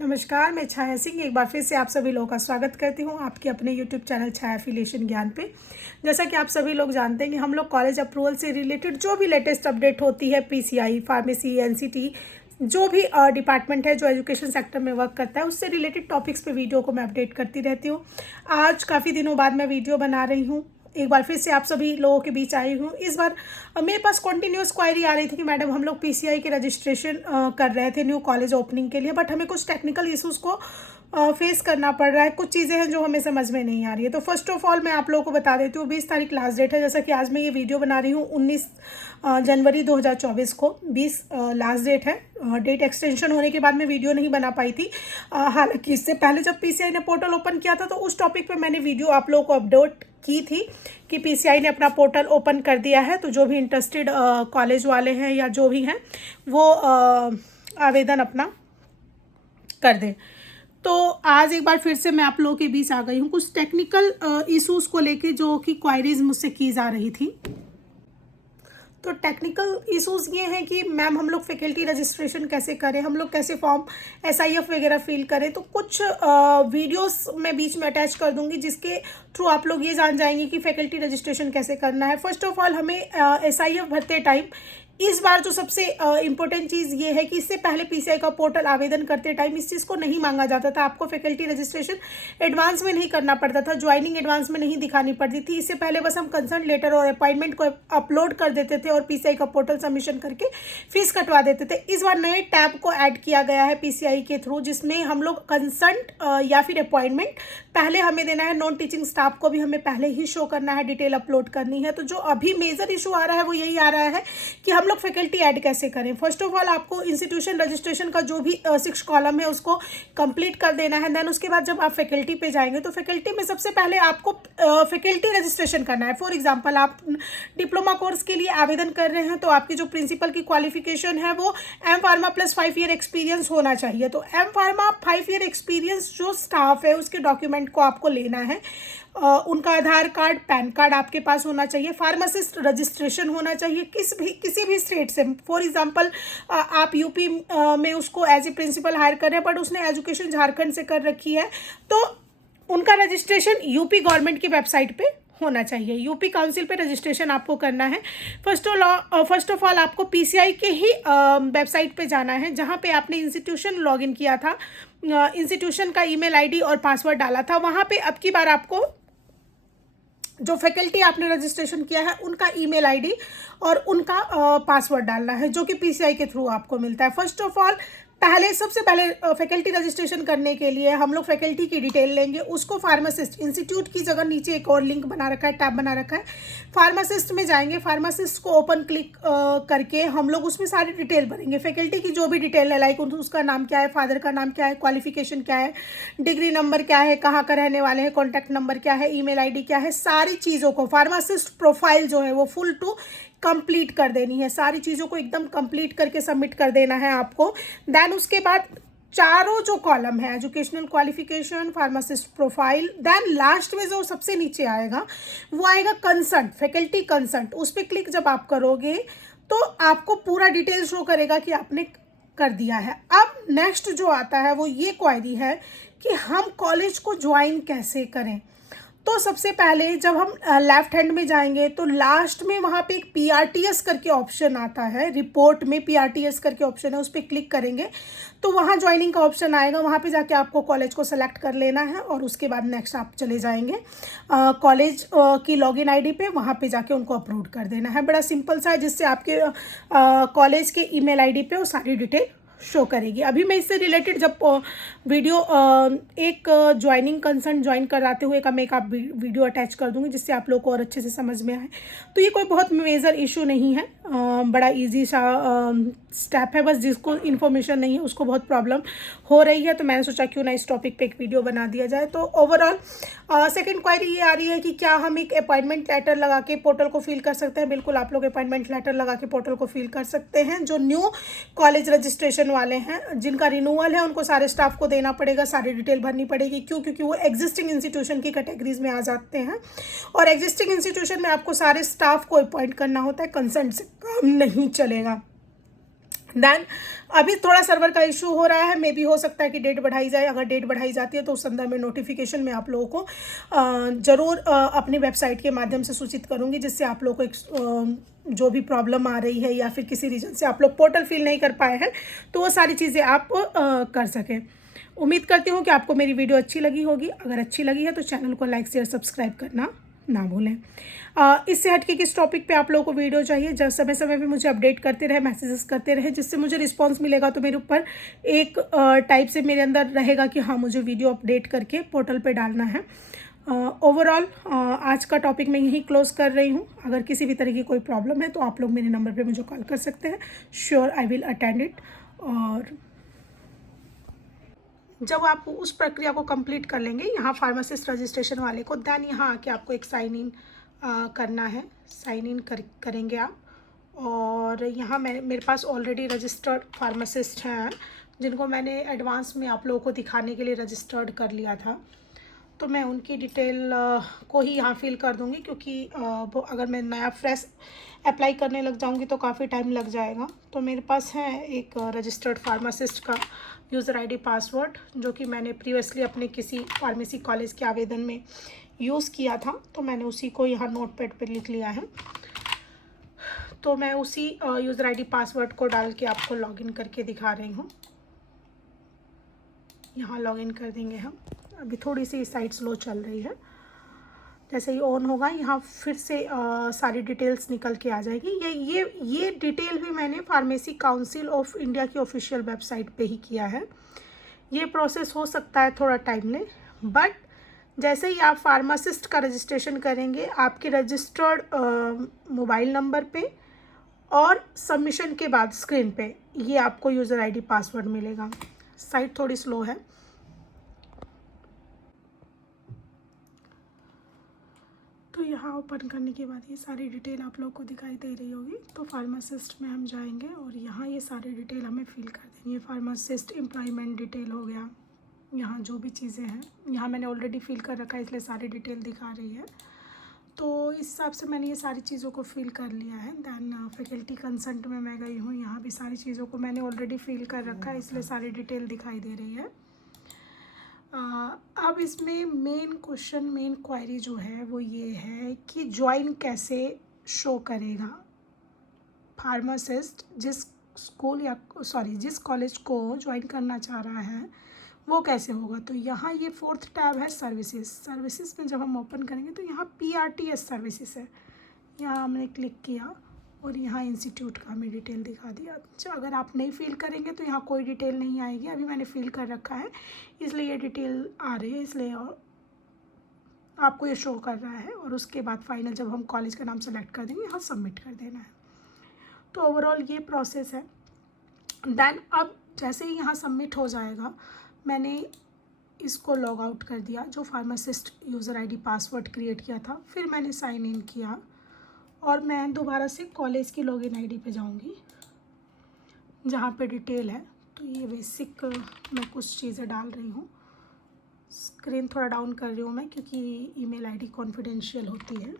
नमस्कार, मैं छाया सिंह एक बार फिर से आप सभी लोगों का स्वागत करती हूँ आपके अपने यूट्यूब चैनल छाया एफिलिएशन ज्ञान पे। जैसा कि आप सभी लोग जानते हैं कि हम लोग कॉलेज अप्रूवल से रिलेटेड जो भी लेटेस्ट अपडेट होती है, पीसीआई, फार्मेसी, एनसीटी, जो भी डिपार्टमेंट है जो एजुकेशन सेक्टर में वर्क करता है, उससे रिलेटेड टॉपिक्स पे वीडियो को मैं अपडेट करती रहती हूँ। आज काफ़ी दिनों बाद मैं वीडियो बना रही हूँ, एक बार फिर से आप सभी लोगों के बीच आई हूँ। इस बार मेरे पास कंटिन्यूस क्वायरी आ रही थी कि मैडम हम लोग पीसीआई के रजिस्ट्रेशन कर रहे थे न्यू कॉलेज ओपनिंग के लिए, बट हमें कुछ टेक्निकल इश्यूज़ को फेस करना पड़ रहा है। कुछ चीज़ें हैं जो हमें समझ में नहीं आ रही है। तो फर्स्ट ऑफ ऑल मैं आप लोगों को बता देती हूँ, 20 तारीख लास्ट डेट है। जैसा कि आज मैं ये वीडियो बना रही हूँ 19 जनवरी 2024 को 20 लास्ट डेट है। डेट एक्सटेंशन होने के बाद मैं वीडियो नहीं बना पाई थी। हालांकि इससे पहले जब पीसीआई ने पोर्टल ओपन किया था तो उस टॉपिक पे मैंने वीडियो आप लोगों को अपडेट की थी कि पीसीआई ने अपना पोर्टल ओपन कर दिया है। तो जो भी इंटरेस्टेड कॉलेज वाले हैं या जो भी हैं वो आवेदन अपना कर दें। तो आज एक बार फिर से मैं आप लोगों के बीच आ गई हूँ कुछ टेक्निकल इश्यूज़ को लेके जो कि क्वायरीज मुझसे की जा रही थी। तो टेक्निकल इश्यूज़ ये हैं कि मैम हम लोग फैकल्टी रजिस्ट्रेशन कैसे करें, हम लोग कैसे फॉर्म एसआईएफ वगैरह फिल करें। तो कुछ वीडियोस मैं बीच में अटैच कर दूंगी जिसके थ्रू आप लोग ये जान जाएंगे कि फैकल्टी रजिस्ट्रेशन कैसे करना है। फर्स्ट ऑफ ऑल हमें एसआईएफ भरते टाइम इस बार जो सबसे इम्पोर्टेंट चीज़ ये है कि इससे पहले पीसीआई का पोर्टल आवेदन करते टाइम इस चीज़ को नहीं मांगा जाता था। आपको फैकल्टी रजिस्ट्रेशन एडवांस में नहीं करना पड़ता था, ज्वाइनिंग एडवांस में नहीं दिखानी पड़ती थी। इससे पहले बस हम कंसर्न लेटर और अपॉइंटमेंट को अपलोड कर देते थे और पीसीआई का पोर्टल सबमिशन करके फीस कटवा देते थे। इस बार नए टैब को ऐड किया गया है पीसीआई के थ्रू, जिसमें हम लोग कंसर्ट या फिर अपॉइंटमेंट पहले हमें देना है, नॉन टीचिंग स्टाफ को भी हमें पहले ही शो करना है, डिटेल अपलोड करनी है। तो जो अभी मेजर इशू आ रहा है वो यही आ रहा है कि हम लोग फैकल्टी ऐड कैसे करें। फर्स्ट ऑफ ऑल आपको इंस्टीट्यूशन रजिस्ट्रेशन का जो भी 6 कॉलम है उसको कंप्लीट कर देना है। देन उसके बाद जब आप फैकल्टी पे जाएंगे तो फैकल्टी में सबसे पहले आपको फैकल्टी रजिस्ट्रेशन करना है। फॉर एग्जांपल आप डिप्लोमा कोर्स के लिए आवेदन कर रहे हैं तो आपकी जो प्रिंसिपल की क्वालिफिकेशन है वो M pharma plus 5 year experience होना चाहिए। तो एम फार्मा 5 ईयर एक्सपीरियंस जो स्टाफ है उसके डॉक्यूमेंट को आपको लेना है। उनका आधार कार्ड, पैन कार्ड आपके पास होना चाहिए। फार्मासिस्ट रजिस्ट्रेशन होना चाहिए किसी भी स्टेट से। फॉर एग्जांपल आप यूपी में उसको एज ए प्रिंसिपल हायर कर रहे हैं बट उसने एजुकेशन झारखंड से कर रखी है तो उनका रजिस्ट्रेशन यूपी गवर्नमेंट की वेबसाइट पे होना चाहिए। यूपी काउंसिल पे रजिस्ट्रेशन आपको करना है। फर्स्ट ऑफ ऑल आपको पीसीआई के ही वेबसाइट पे जाना है जहाँ पे आपने इंस्टीट्यूशन लॉगिन किया था, इंस्टीट्यूशन का ईमेल आईडी और पासवर्ड डाला था। वहाँ पे अब की बार आपको जो फैकल्टी आपने रजिस्ट्रेशन किया है उनका ईमेल आईडी और उनका पासवर्ड डालना है जो कि पीसीआई के थ्रू आपको मिलता है। फर्स्ट ऑफ ऑल सबसे पहले फैकल्टी रजिस्ट्रेशन करने के लिए हम लोग फैकल्टी की डिटेल लेंगे, उसको फार्मासिस्ट इंस्टीट्यूट की जगह नीचे एक और लिंक बना रखा है, टैब बना रखा है, फार्मासिस्ट में जाएंगे। फार्मासिस्ट को ओपन क्लिक करके हम लोग उसमें सारी डिटेल भरेंगे। फैकल्टी की जो भी डिटेल है, लाइक उसका नाम क्या है, फादर का नाम क्या है, क्वालिफिकेशन क्या है, डिग्री नंबर क्या है, कहाँ का रहने वाले हैं, कॉन्टैक्ट नंबर क्या है, ईमेल आईडी क्या है, सारी चीज़ों को फार्मासिस्ट प्रोफाइल जो है वो फुल टू कंप्लीट कर देनी है। सारी चीज़ों को एकदम कंप्लीट करके सबमिट कर देना है आपको। देन उसके बाद चारों जो कॉलम है, educational qualification, pharmacist profile, then last में जो सबसे नीचे आएगा वो आएगा कंसर्ट, फैकल्टी कंसर्ट। उस पर क्लिक जब आप करोगे तो आपको पूरा डिटेल शो करेगा कि आपने कर दिया है। अब नेक्स्ट जो आता है वो ये क्वेरी है कि हम कॉलेज को ज्वाइन कैसे करें। तो सबसे पहले जब हम लेफ्ट हैंड में जाएंगे तो लास्ट में वहाँ पे एक पीआरटीएस करके ऑप्शन आता है, रिपोर्ट में पीआरटीएस करके ऑप्शन है, उस पर क्लिक करेंगे तो वहाँ ज्वाइनिंग का ऑप्शन आएगा। वहाँ पे जाके आपको कॉलेज को सेलेक्ट कर लेना है और उसके बाद नेक्स्ट आप चले जाएंगे कॉलेज की लॉगिन आईडी पे, वहाँ पे जाके उनको अपलोड कर देना है। बड़ा सिंपल सा है जिससे आपके कॉलेज के ईमेल आईडी पे वो सारी डिटेल शो करेगी। अभी मैं इससे रिलेटेड जब वीडियो एक ज्वाइनिंग कंसर्न ज्वाइन कराते हुए का मैं एक आप वीडियो अटैच कर दूंगी जिससे आप लोग को और अच्छे से समझ में आए। तो ये कोई बहुत मेजर इशू नहीं है, बड़ा इजी सा स्टेप है। बस जिसको इन्फॉर्मेशन नहीं है उसको बहुत प्रॉब्लम हो रही है, तो मैंने सोचा क्यों ना इस टॉपिक पे एक वीडियो बना दिया जाए। तो ओवरऑल सेकंड क्वायरी ये आ रही है कि क्या हम एक अपॉइंटमेंट लेटर लगा के पोर्टल को फिल कर सकते हैं। बिल्कुल आप लोग अपॉइंटमेंट लेटर लगा के पोर्टल को फिल कर सकते हैं। जो न्यू कॉलेज रजिस्ट्रेशन वाले हैं जिनका रिन्यूअल है उनको सारे स्टाफ को देना पड़ेगा, सारी डिटेल भरनी पड़ेगी। क्योंकि वो एग्जिस्टिंग इंस्टीट्यूशन की कैटेगरीज में आ जाते हैं और एग्जिस्टिंग इंस्टीट्यूशन में आपको सारे स्टाफ को अपॉइंट करना होता है, कंसर्न से काम नहीं चलेगा। देन अभी थोड़ा सर्वर का इशू हो रहा है, मे भी हो सकता है कि डेट बढ़ाई जाए। अगर डेट बढ़ाई जाती है तो उस संदर्भ में नोटिफिकेशन मैं आप लोगों को ज़रूर अपनी वेबसाइट के माध्यम से सूचित करूंगी, जिससे आप लोगों को एक जो भी प्रॉब्लम आ रही है या फिर किसी रीजन से आप लोग पोर्टल फिल नहीं कर पाए हैं तो वो सारी चीज़ें आप कर सकें। उम्मीद करती हूँ कि आपको मेरी वीडियो अच्छी लगी होगी। अगर अच्छी लगी है तो चैनल को लाइक शेयर सब्सक्राइब करना ना भूलें। इससे हटके किस टॉपिक पे आप लोगों को वीडियो चाहिए, जब समय समय पे मुझे अपडेट करते रहे, मैसेजेस करते रहे, जिससे मुझे रिस्पांस मिलेगा तो मेरे ऊपर एक टाइप से मेरे अंदर रहेगा कि हाँ मुझे वीडियो अपडेट करके पोर्टल पे डालना है। ओवरऑल आज का टॉपिक मैं यहीं क्लोज कर रही हूँ। अगर किसी भी तरह की कोई प्रॉब्लम है तो आप लोग मेरे नंबर पे मुझे कॉल कर सकते हैं। Sure I will attend it. और जब आप उस प्रक्रिया को कंप्लीट कर लेंगे यहाँ फार्मासिस्ट रजिस्ट्रेशन वाले को, देन यहाँ आके आपको एक साइन इन करना है। साइन इन करेंगे आप। और यहाँ मेरे पास ऑलरेडी रजिस्टर्ड फार्मासिस्ट हैं जिनको मैंने एडवांस में आप लोगों को दिखाने के लिए रजिस्टर्ड कर लिया था, तो मैं उनकी डिटेल को ही यहाँ फिल कर दूँगी, क्योंकि वो अगर मैं नया फ्रेश अप्लाई करने लग जाऊँगी तो काफ़ी टाइम लग जाएगा। तो मेरे पास है एक रजिस्टर्ड फार्मासिस्ट का यूज़र आईडी पासवर्ड, जो कि मैंने प्रीवियसली अपने किसी फार्मेसी कॉलेज के आवेदन में यूज़ किया था, तो मैंने उसी को यहाँ नोटपैड पर लिख लिया है। तो मैं उसी यूज़र आईडी पासवर्ड को डाल के आपको लॉगिन करके दिखा रही हूँ। यहाँ लॉगिन कर देंगे हम। अभी थोड़ी सी साइट स्लो चल रही है, जैसे ही ऑन होगा यहाँ फिर से सारी डिटेल्स निकल के आ जाएगी। ये डिटेल भी मैंने फार्मेसी काउंसिल ऑफ इंडिया की ऑफिशियल वेबसाइट पे ही किया है। ये प्रोसेस हो सकता है थोड़ा टाइम ले, बट जैसे ही आप फार्मासिस्ट का रजिस्ट्रेशन करेंगे आपके रजिस्टर्ड मोबाइल नंबर पे और सबमिशन के बाद स्क्रीन पे ये आपको यूज़र आईडी पासवर्ड मिलेगा। साइट थोड़ी स्लो है। तो यहाँ ओपन करने के बाद ये सारी डिटेल आप लोग को दिखाई दे रही होगी। तो फार्मासिस्ट में हम जाएंगे और यहाँ ये सारी डिटेल हमें फिल कर देनी है। फार्मासिस्ट एम्प्लॉयमेंट डिटेल हो गया, यहाँ जो भी चीज़ें हैं यहाँ मैंने ऑलरेडी फिल कर रखा है, इसलिए सारी डिटेल दिखा रही है। तो इस हिसाब से मैंने ये सारी चीज़ों को फिल कर लिया है। दैन फैकल्टी कंसेंट में मैं गई हूँ, यहाँ भी सारी चीज़ों को मैंने ऑलरेडी फिल कर रखा है, इसलिए सारी डिटेल दिखाई दे रही है। अब इसमें मेन क्वेश्चन, मेन क्वेरी जो है वो ये है कि ज्वाइन कैसे शो करेगा फार्मासिस्ट जिस स्कूल या जिस कॉलेज को ज्वाइन करना चाह रहा है वो कैसे होगा। तो यहाँ ये 4th टैब है सर्विसेज। सर्विसेज में जब हम ओपन करेंगे तो यहाँ PRTS सर्विसेज है, यहाँ हमने क्लिक किया और यहाँ इंस्टीट्यूट का हमें डिटेल दिखा दिया। अच्छा, अगर आप नहीं फिल करेंगे तो यहाँ कोई डिटेल नहीं आएगी। अभी मैंने फिल कर रखा है इसलिए ये डिटेल आ रही है, इसलिए आपको ये शो कर रहा है। और उसके बाद फाइनल जब हम कॉलेज का नाम सेलेक्ट कर देंगे यहाँ सबमिट कर देना है। तो ओवरऑल ये प्रोसेस है। देन अब जैसे ही यहाँ सबमिट हो जाएगा, मैंने इसको लॉग आउट कर दिया जो pharmacist user ID password create किया था, फिर मैंने साइन इन किया और मैं दोबारा से कॉलेज की लॉगिन आईडी पे जाऊंगी जहाँ पे डिटेल है। तो ये बेसिक मैं कुछ चीज़ें डाल रही हूँ। स्क्रीन थोड़ा डाउन कर रही हूँ मैं क्योंकि ईमेल आईडी कॉन्फिडेंशियल होती है।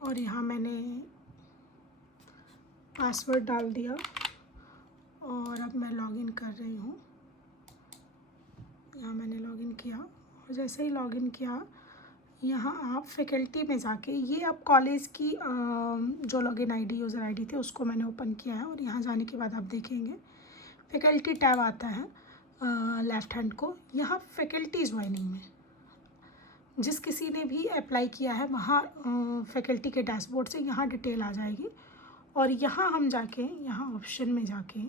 और यहाँ मैंने पासवर्ड डाल दिया और अब मैं लॉगिन कर रही हूँ। यहाँ मैंने लॉगिन किया और जैसे ही लॉगिन किया यहाँ आप फैकल्टी में जाके ये आप कॉलेज की जो लॉगिन आईडी यूज़र आईडी थी उसको मैंने ओपन किया है। और यहाँ जाने के बाद आप देखेंगे फैकल्टी टैब आता है लेफ़्ट हैंड को। यहाँ फैकल्टी ज्वाइनिंग में जिस किसी ने भी अप्लाई किया है वहाँ फैकल्टी के डैशबोर्ड से यहाँ डिटेल आ जाएगी। और यहाँ हम जाके यहाँ ऑप्शन में जाके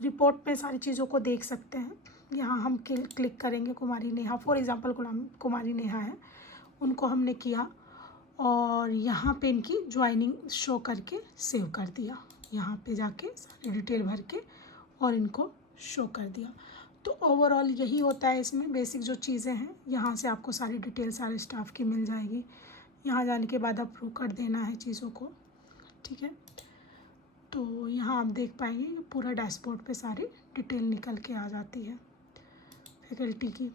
रिपोर्ट में सारी चीज़ों को देख सकते हैं। यहाँ हम क्लिक करेंगे कुमारी नेहा, फॉर एग्ज़ाम्पल कुमारी नेहा है, उनको हमने किया और यहाँ पे इनकी ज्वाइनिंग शो करके सेव कर दिया। यहाँ पे जाके सारी डिटेल भर के और इनको शो कर दिया। तो ओवरऑल यही होता है इसमें बेसिक जो चीज़ें हैं। यहाँ से आपको सारी डिटेल सारे स्टाफ की मिल जाएगी। यहाँ जाने के बाद अप्रूव कर देना है चीज़ों को, ठीक है। तो यहाँ आप देख पाएंगे कि पूरा डैशबोर्ड पे सारी डिटेल निकल के आ जाती है फैकल्टी की।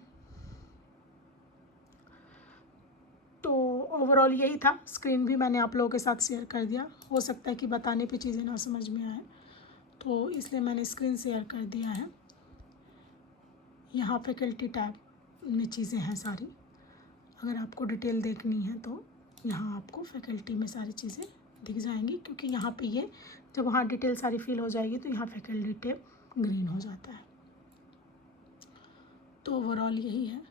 तो ओवरऑल यही था, स्क्रीन भी मैंने आप लोगों के साथ शेयर कर दिया। हो सकता है कि बताने पे चीज़ें ना समझ में आए, तो इसलिए मैंने स्क्रीन शेयर कर दिया है। यहाँ फैकल्टी टैब में चीज़ें हैं सारी, अगर आपको डिटेल देखनी है तो यहाँ आपको फैकल्टी में सारी चीज़ें दिख जाएंगी, क्योंकि यहाँ पे ये जब वहाँ डिटेल सारी फिल हो जाएगी तो यहाँ फैकल्टी टैब ग्रीन हो जाता है। तो ओवरऑल यही है।